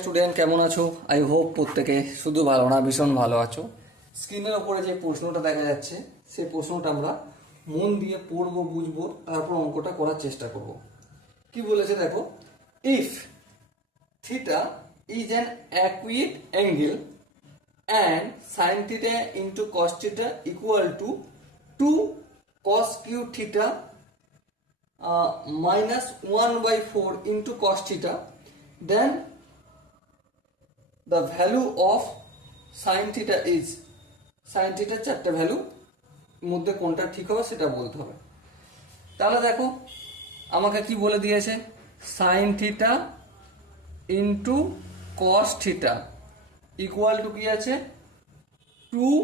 Student কেমন আছো? I hope প্রত্যেকে শুধু ভালো না ভীষণ ভালো আছো। স্ক্রিনের ওপরে যে প্রশ্নটা দেখা যাচ্ছে সেই প্রশ্নটা আমরা মন দিয়ে পড়বো, বুঝবো, তারপর অঙ্কটা করার চেষ্টা করব। কি বলেছে দেখো, if theta is an acute angle and sin theta into cos theta equal to 2 cos q theta minus 1 by 4 into cos theta, then the value of sin theta is, sin theta চারটা value মধ্যে কোনটা ঠিক হবে সেটা বলতে হবে। তাহলে দেখো আমাকে কি বলে দিয়েছে, sin theta into cos theta equal to কি আছে, 2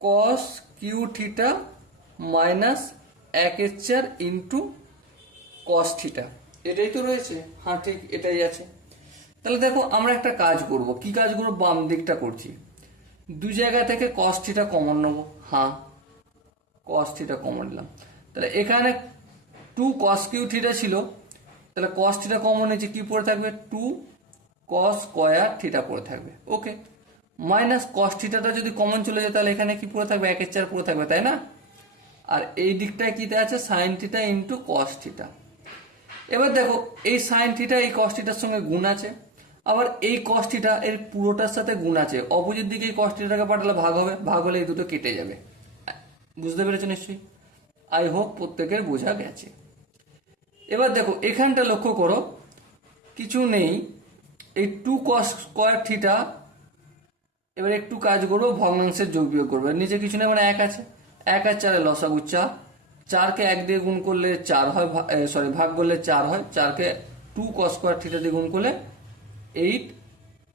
cos q theta minus 1/4 into cos theta. এটাই তো রয়েছে, হ্যাঁ ঠিক এটাই আছে। তাহলে দেখো আমরা একটা কাজ করব, কি কাজ করব, বাম দিকটা করছি, দু জায়গা থেকে cos থিটা কমন নেবো। হ্যাঁ cos থিটা কমন নিলাম, তাহলে এখানে 2 cos q থিটা ছিল, তাহলে cos থিটা কমন নিয়েছে, কি পড়ে থাকবে, 2 cos স্কয়ার থিটা পড়ে থাকবে। ওকে, মাইনাস cos থিটাটা যদি কমন চলে যায় তাহলে এখানে কি পড়ে থাকবে, 1/4 পড়ে থাকবে, তাই না? আর এই দিকটায় কিতে আছে, sin theta into cos theta. এবার দেখো এই sin থিটা এই cos থিটার সঙ্গে গুণ আছে, আবার এই cos থিটা এর পুরোটার সাথে গুণ আছে, অপোজিট দিকে এই cos থিটাটাকে পাঠালে ভাগ হবে, ভাগ হলে এই দুটো কেটে যাবে। বুঝতে পেরেছো নিশ্চয়ই? আই হোপ প্রত্যেকের বোঝা গেছে। এবার দেখো এখানটা লক্ষ্য করো, কিছু নেই, এই 2 cos স্কয়ার থিটা, এবার একটু কাজ করবো, ভগ্নাংশের যোগ বিয়োগ করবো, নিচে কিছু নেই মানে 1 আছে, 1 আর 4 লসাগু 4, 4কে 1 দিয়ে গুণ করলে 4 হয়, সরি ভাগ করলে 4 হয়, 4কে 2 cos স্কয়ার থিটা দিয়ে গুণ করলে 8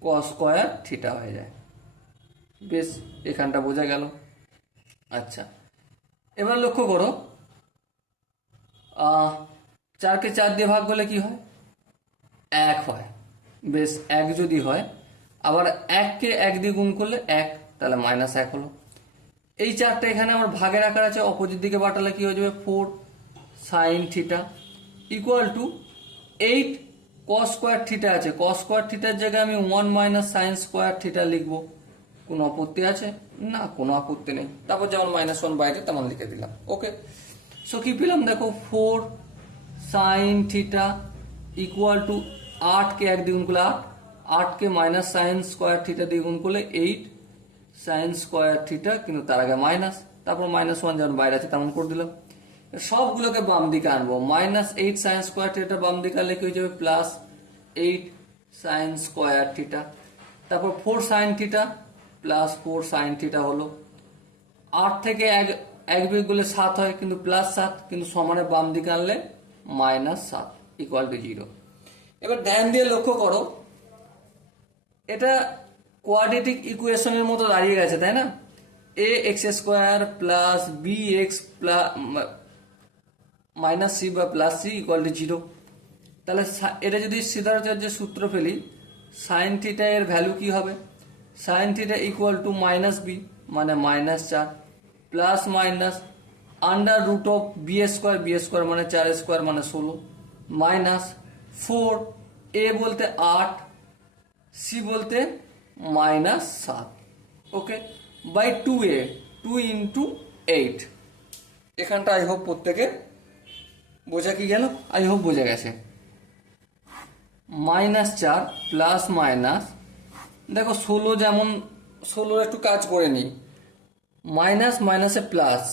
cos স্কয়ার থিটা হয়ে যায়। বেশ, এখানটা বোঝা গেল। আচ্ছা এবার লক্ষ্য করো, 4কে 4 দিয়ে ভাগ করলে কি হয়, 1 হয়। বেশ, 1 যদি হয়, আবার 1কে 1 দিয়ে গুণ করলে 1, তাহলে -1 হলো। এই 4টা এখানে আমার ভাগের আকার আছে, অপোজিট দিকে পাঠালে কি হয়ে যাবে, 4 sin theta equal two 8 cos square theta আছে, cos স্কয়ার থিটার জায়গায় আমি 1 মাইনাস sin স্কয়ার থিটা লিখবো। কোনো আপত্তি আছে? না, কোনো আপত্তি নেই। তারপর যেমন -1 বাইরে তেমন লিখে দিলাম। ওকে, সো কি পেলাম দেখো, 4 sin থিটা ইকুয়াল টু 8কে 1 দিয়ে গুণ করলে 8, 8কে মাইনাস সাইন স্কয়ার থিটা দিয়ে গুণ করলে 8 সাইন স্কয়ার থিটা, কিন্তু তার আগে মাইনাস, তারপর -1 যেমন বাইরে আছে তেমন করে দিলাম। সবগুলোকে বাম দিকে আনবো, -8 সাইন স্কয়ার থিটা বাম দিকে আনলে কি হয়ে যাবে, +8 সাইন স্কয়ার থিটা, তারপর 4 সাইন থিটা +4 সাইন থিটা হলো। 8 থেকে 1 বিয়োগ করলে 7 হয়, কিন্তু +7, কিন্তু সমানে বাম দিকে আনলে -7 ইকুয়াল টু 0। এবার ধ্যান দিয়ে লক্ষ্য করো, এটা কোয়াড্রেটিক ইকুয়েশনের মতো দাঁড়িয়ে গেছে, তাই না? ax square plus bx minus c বা প্লাস সি ইকুয়াল টু 0। তাহলে এটা যদি সিদ্ধার্থের সূত্র ফেলি, সাইন থিটা এর ভ্যালু কি হবে, sine theta equal to -b মানে -4 plus minus under root of b square মানে 4 স্কোয়ার মানে 16 মাইনাস 4, এ বলতে 8, সি বলতে -7। ওকে, বাই 2a, 2 ইন্টু 8। এখানটা আই হোপ প্রত্যেকে বোঝা কি গেল, আই হোপ বোঝা গেছে। -4 প্লাস মাইনাস, দেখো 16 যেমন 16 একটু কাজ করে নিই, মাইনাস মাইনাসে প্লাস,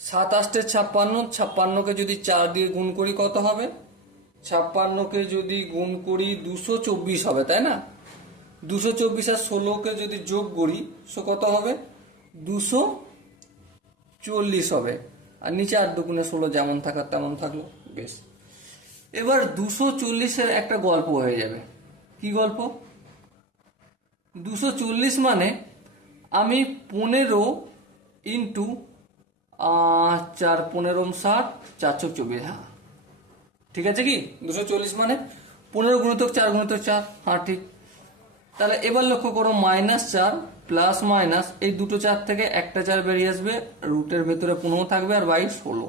7 8 56, 56কে যদি 4 দিয়ে গুণ করি কত হবে, 56কে যদি গুণ করি 224 হবে, তাই না? 224 আর 16কে যদি যোগ করি সো কত হবে, 240 হবে। আর নিচে 8 দুগুণে 16 যেমন থাকার তেমন থাকলো। বেশ, এবার 240-এর একটা গল্প হয়ে যাবে। কি গল্প? 240 মানে আমি 15 ইন্টু 4 15 60 424, হ্যাঁ ঠিক আছে কি, 240 মানে 15 গুণিতক 4 গুণিতক 4, হ্যাঁ ঠিক। তাহলে এবার লক্ষ্য করো, -4 প্লাস মাইনাস, এই দুটো 4 থেকে একটা 4 বেরিয়ে আসবে, রুটের ভেতরে 15 থাকবে আর বাই 16।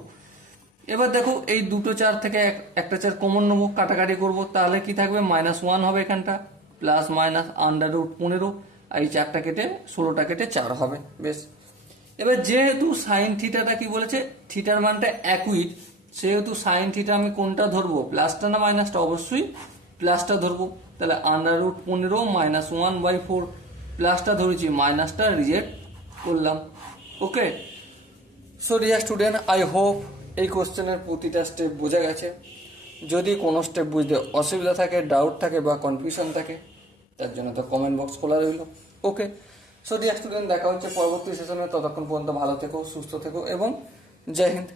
এবার দেখো এই দুটো চার থেকে একটা চার কমন নেবো, কাটাকাটি করব, তাহলে কি থাকবে -1 হবে এখানটা, প্লাস মাইনাস √15, আর এই 4টা কেটে 16টা কেটে 4 হবে। বেশ, এবার যেহেতু সাইন থিটাটা কি বলেছে, থিটার মানটা একই, সেহেতু সাইন থিটা আমি কোনটা ধরবো, প্লাসটা না মাইনাসটা, অবশ্যই প্লাসটা ধরবো। তাহলে √15 -1/4, প্লাসটা ধরেছি, মাইনাসটা রিজেক্ট করলাম। Okay, so dear student, I hope এই কোশ্চেনের প্রতিটা স্টেপ বোঝা গেছে। যদি কোনো স্টেপ বুঝতে অসুবিধা থাকে, ডাউট থাকে বা কনফিউশন থাকে, তার জন্য তো কমেন্ট বক্স খোলা রইল। ওকে, সো ডিয়ার স্টুডেন্ট, দেখা হচ্ছে পরবর্তী সেশনে। ততক্ষণ পর্যন্ত ভালো থেকো, সুস্থ থেকো এবং জয় হিন্দ।